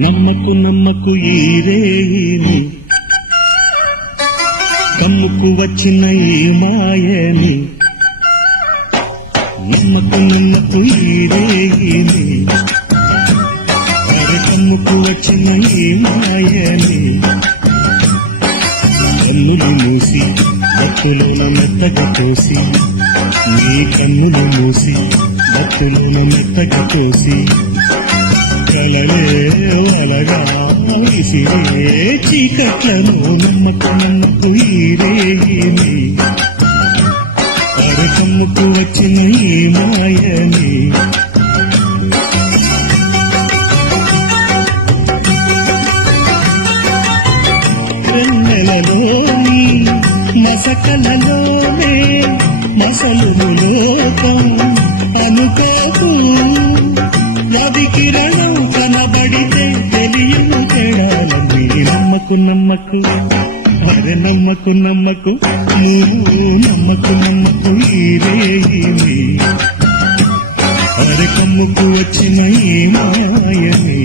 నమ్మకు నమ్మకు ఈ రేయిని కమ్ముకు వచ్చిన ఈ మాయని నమ్మకు నమ్మకు ఈ రేయిని కమ్ముకు వచ్చిన ఈ మాయని కన్నులు మూసి భక్తులోన మెత్తగా తోసి నీ కన్నులు మూసి భక్తులోన మెత్తగా తోసి కలలే వలగా విసిరే చీకట్లను నమ్మకు నమ్మకు ఈ రేగిని అరకమ్ముకు వచ్చిన ఈ మాయని వెన్నెలలోని మసకలలోనే మసలును లోకం అనుకోకు రవి కిరణం కనబడితే తెలియను తేడాలని నమ్మకు నమ్మకు అరే నమ్మకు నమ్మకు నమ్మకు నమ్మకు ఈ రేగిని అరే కమ్ముకు వచ్చిన ఈ మాయని